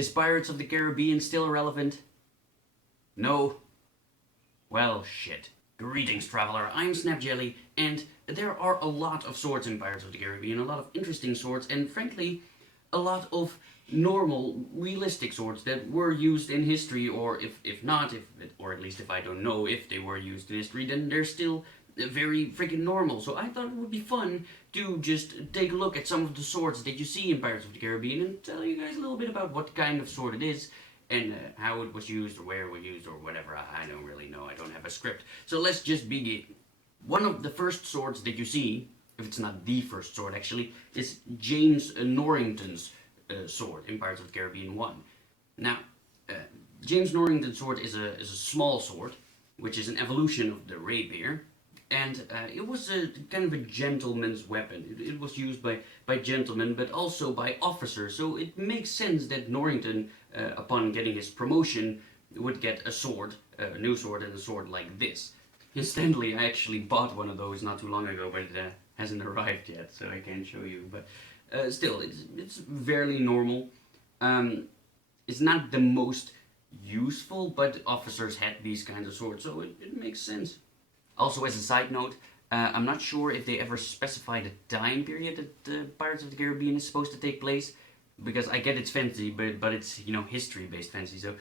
Is Pirates of the Caribbean still relevant? No? Well, shit. Greetings, traveler. I'm SnapJelly, and there are a lot of swords in Pirates of the Caribbean, a lot of interesting swords, and frankly, a lot of normal, realistic swords that were used in history, or if not, or at least if I don't know if they were used in history, then they're still very freaking normal. So I thought it would be fun to just take a look at some of the swords that you see in Pirates of the Caribbean and tell you guys a little bit about what kind of sword it is and how it was used or where it was used or whatever. I don't really know. I don't have a script. So let's just begin. One of the first swords that you see, if it's not the first sword actually, is James Norrington's sword in Pirates of the Caribbean 1. Now, James Norrington's sword is a small sword, which is an evolution of the rapier, and it was a kind of a gentleman's weapon. It was used by gentlemen, but also by officers, so it makes sense that Norrington, upon getting his promotion, would get a sword, a new sword, and a sword like this. Incidentally, I actually bought one of those not too long ago, but it hasn't arrived yet, so I can't show you, but still, it's fairly normal. It's not the most useful, but officers had these kinds of swords, so it makes sense. Also, as a side note, I'm not sure if they ever specify the time period that Pirates of the Caribbean is supposed to take place, because I get it's fantasy, but it's, you know, history-based fantasy, so...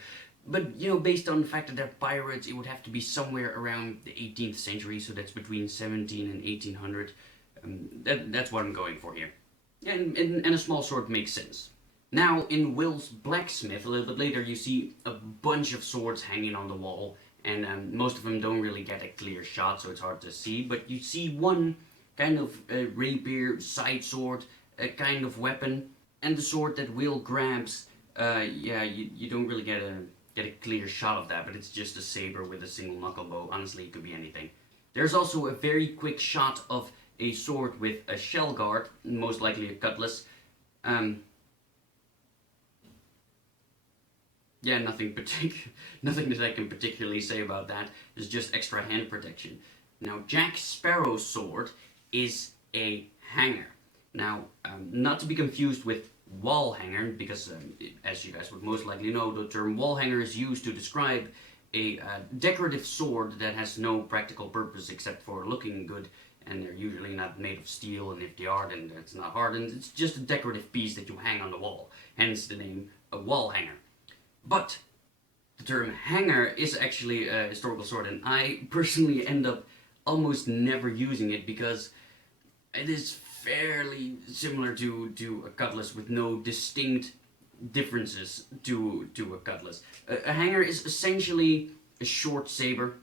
But, you know, based on the fact that they're pirates, it would have to be somewhere around the 18th century, so that's between 17 and 1800. That's what I'm going for here. And a small sword makes sense. Now, in Will's Blacksmith, a little bit later, you see a bunch of swords hanging on the wall, and most of them don't really get a clear shot, so it's hard to see, but you see one kind of rapier, side sword, kind of weapon, and the sword that Will grabs, yeah, you don't really get a clear shot of that, but it's just a saber with a single knuckle bow. Honestly, it could be anything. There's also a very quick shot of a sword with a shell guard, most likely a cutlass. Yeah, nothing that I can particularly say about that. There's just extra hand protection. Now, Jack Sparrow's sword is a hanger. Now, not to be confused with wall hanger, because as you guys would most likely know, the term wall hanger is used to describe a decorative sword that has no practical purpose except for looking good, and they're usually not made of steel, and if they are, then it's not hardened. It's just a decorative piece that you hang on the wall, hence the name a wall hanger. But the term hanger is actually a historical sword, and I personally end up almost never using it because it is fairly similar to a cutlass with no distinct differences to a cutlass. A hanger is essentially a short saber,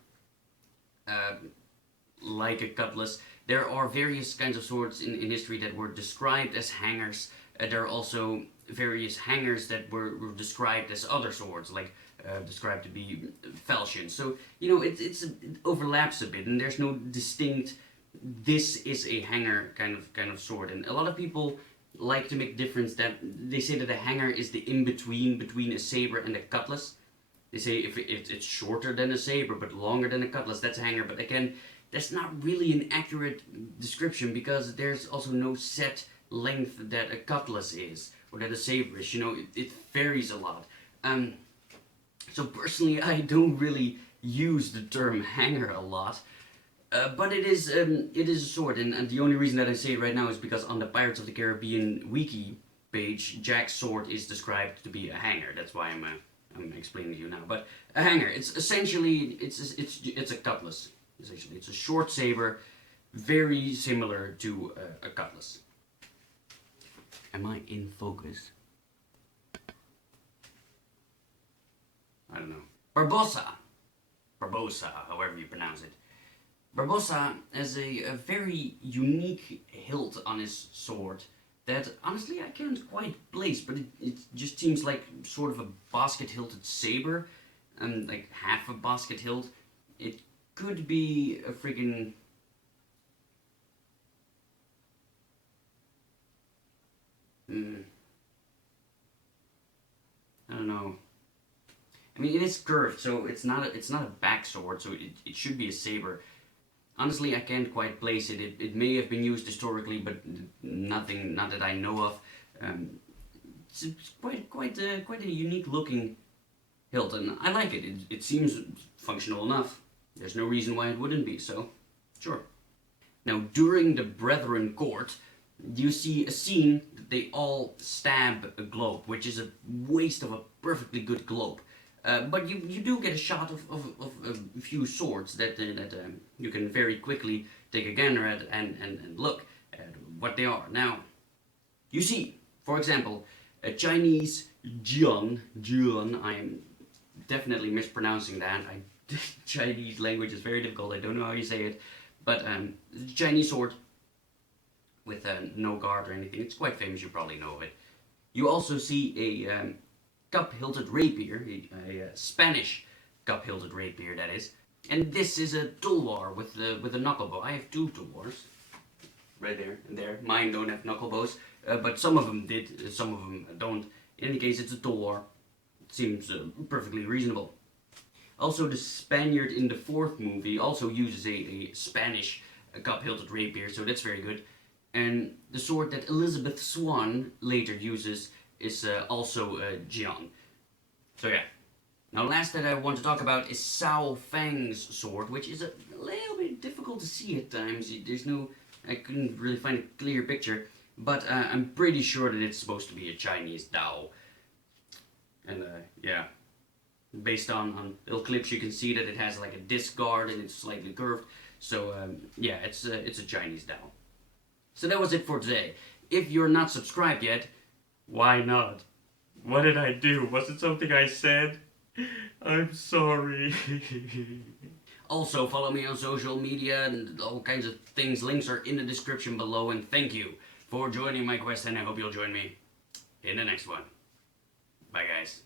like a cutlass. There are various kinds of swords in history that were described as hangers. There are also various hangers that were described as other swords, like described to be falchions. So, you know, it overlaps a bit, and there's no distinct, this is a hanger kind of sword. And a lot of people like to make the difference that they say that a hanger is the in-between between a saber and a cutlass. They say if it's shorter than a saber but longer than a cutlass, that's a hanger. But again, that's not really an accurate description, because there's also no set length that a cutlass is, or that a saber is. You know, it varies a lot. So personally, I don't really use the term hanger a lot, but it is a sword, and the only reason that I say it right now is because on the Pirates of the Caribbean wiki page, Jack's sword is described to be a hanger. That's why I'm explaining to you now. But a hanger, it's essentially it's a cutlass. Essentially, it's a short saber, very similar to a cutlass. Am I in focus? I don't know. Barbosa, however you pronounce it. Barbosa has a very unique hilt on his sword that honestly I can't quite place, but it just seems like sort of a basket-hilted saber, and like half a basket hilt. It could be a freaking... I don't know. I mean, it is curved, so it's not a back sword, so it should be a saber. Honestly, I can't quite place it. It may have been used historically, but not that I know of. It's quite a unique looking hilt, and I like it. It seems functional enough. There's no reason why it wouldn't be, so sure. Now, during the Brethren Court, you see a scene that they all stab a globe, which is a waste of a perfectly good globe. But you do get a shot of a few swords that you can very quickly take a gander at and look at what they are. Now, you see, for example, a Chinese Jian, I'm definitely mispronouncing that. Chinese language is very difficult, I don't know how you say it, but Chinese sword with no guard or anything. It's quite famous, you probably know of it. You also see a cup-hilted rapier, a Spanish cup-hilted rapier, that is. And this is a tulwar with a knuckle bow. I have two tulwars, right there and there. Mine don't have knuckle bows, but some of them did, some of them don't. In any case, it's a tulwar. It seems perfectly reasonable. Also, the Spaniard in the fourth movie also uses a Spanish cup-hilted rapier, so that's very good. And the sword that Elizabeth Swann later uses is also Jian. So yeah. Now last that I want to talk about is Sao Feng's sword, which is a little bit difficult to see at times. I couldn't really find a clear picture, but I'm pretty sure that it's supposed to be a Chinese Dao. And yeah, based on little clips you can see that it has like a disc guard and it's slightly curved. So yeah, it's a Chinese Dao. So that was it for today. If you're not subscribed yet, why not? What did I do? Was it something I said? I'm sorry. Also, follow me on social media and all kinds of things. Links are in the description below. And thank you for joining my quest, and I hope you'll join me in the next one. Bye, guys.